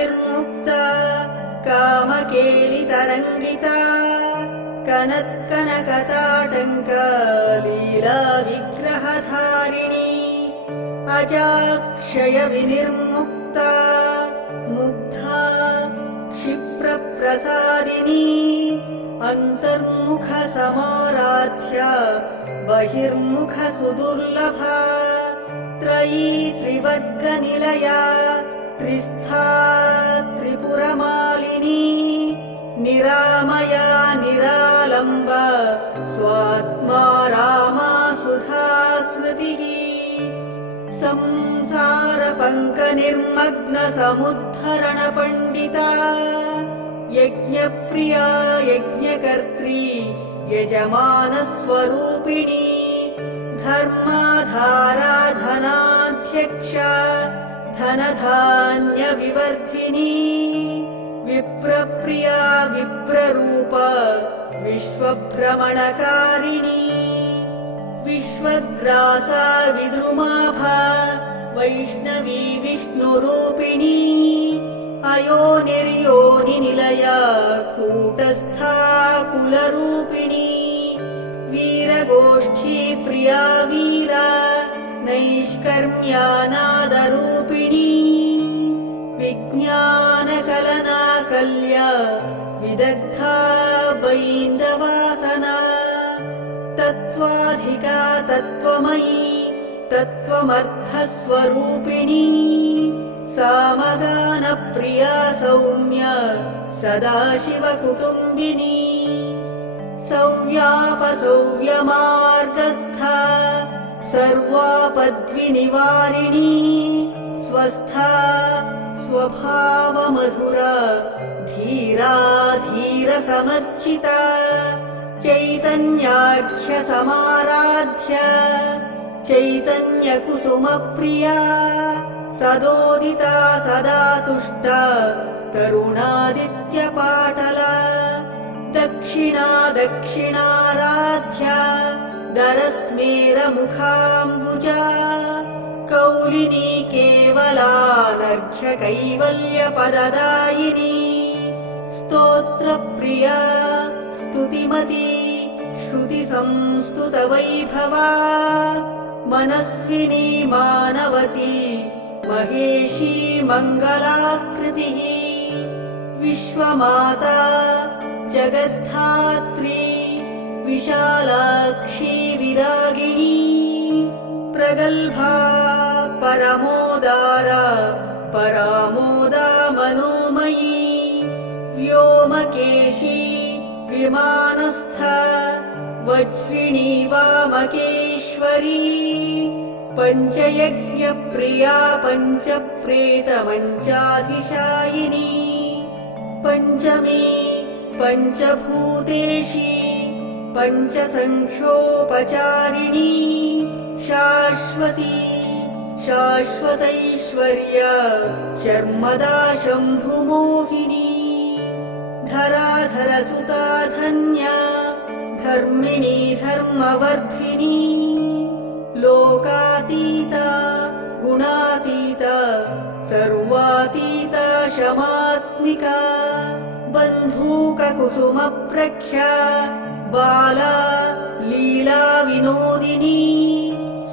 विनिर्मुक्ता कामकेलितरङ्गिता कनत्कनकताटङ्का लीला विग्रहधारिणी अजाक्षय विनिर्मुक्ता मुग्धा क्षिप्रप्रसादिनी अन्तर्मुखसमाराध्या बहिर्मुखसुदुर्लभा त्रयी त्रिवर्गनिलया त्रिस्था त्रिपुरमालिनी निरामया निरालम्बा स्वात्मा रामा सुधा स्मृतिः संसारपङ्कनिर्मग्नसमुद्धरणपण्डिता यज्ञप्रिया यज्ञकर्त्री यजमानस्वरूपिणी धर्माधारा धनाध्यक्षा धनधान्यविवर्धिनी विप्रप्रिया विप्ररूपा विश्वभ्रमणकारिणी विश्वग्रासा विद्रुमाभा वैष्णवी विष्णुरूपिणी अयोनिर्योनिनिलया कूटस्था कुलरूपिणी वीरगोष्ठी प्रिया वीरा नैष्कर्म्यानादरूपिणी विज्ञानकलना कल्या विदग्धा बैन्दवासना तत्त्वाधिका तत्त्वमयी तत्त्वमर्थस्वरूपिणी सामगानप्रिया सौम्या सदाशिवकुटुम्बिनी सौव्यापसौव्यमार्गस्था सर्वापद्विनिवारिणी स्वस्था स्वभावमधुरा धीरा धीरसमर्चिता चैतन्याख्यसमाराध्या चैतन्यकुसुमप्रिया सदोदिता सदा तुष्टा करुणादित्यपाटला दक्षिणा दक्षिणाराध्या दरस्मेरमुखाम्बुजा कौलिनी केवलानर्घ्यकैवल्यपददायिनी स्तोत्रप्रिया स्तुतिमती श्रुतिसंस्तुतवैभवा मनस्विनी मानवती महेशी मङ्गलाकृतिः विश्वमाता जगद्धात्री विशालाक्षी विरागिणी प्रगल्भा परमोदारा परामोदा मनोमयी व्योमकेशी विमानस्था वज्रिणी वामकेश्वरी पञ्चयज्ञप्रिया पञ्चप्रेतमञ्चाधिशायिनी पञ्चमी पञ्चभूतेशी पञ्चसङ्ख्योपचारिणी शाश्वती शाश्वतैश्वर्या शर्मदा शम्भुमोहिनी धराधरसुता धन्या धर्मिणी धर्मवर्धिनी लोकातीता गुणातीता सर्वातीता शमात्मिका बन्धूककुसुमप्रख्या बाला लीला विनोदिनी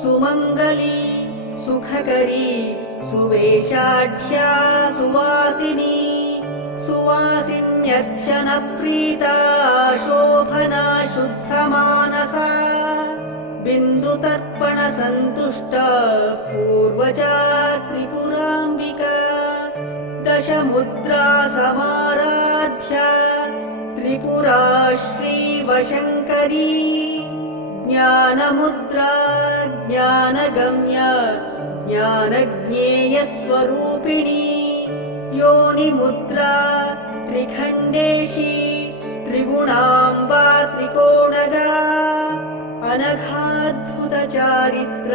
सुमङ्गली सुखकरी सुवेशाढ्या सुवासिनी सुवासिन्यर्चनप्रीता शोभना शुद्धमानसा बिन्दुतर्पणसन्तुष्टा पूर्वजा त्रिपुराम्बिका दशमुद्रा समाराध्या त्रिपुरा श्रीवशङ्करी ज्ञानमुद्रा ज्ञानगम्या ज्ञानज्ञेयस्वरूपिणी योनिमुद्रा त्रिखण्डेशी त्रिगुणाम्बा त्रिकोणगा अनघाद्भुतचारित्र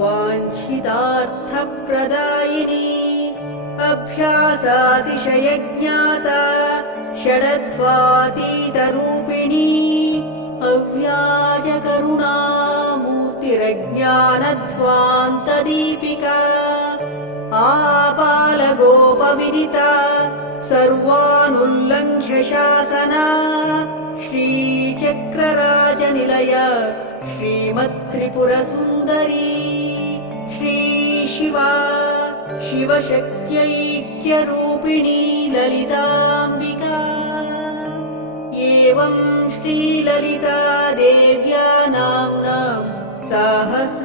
वाञ्छितार्थप्रदायिनी अभ्यासातिशयज्ञाता षडध्वातीतरूपिणी अव्याजकरुणामूर्तिरज्ञानध्वान्तदीपिका आपालगोपालपालिका विदिता सर्वानुल्लङ्घ्य शासना श्रीचक्रराजनिलया श्रीमत्त्रिपुरसुन्दरी श्रीशिवा शिवशक्त्यैक्यरूपिणी ललिताम्बिका एवं श्रीललिता देव्या नाम्ना साहस्रनामतुल्यम्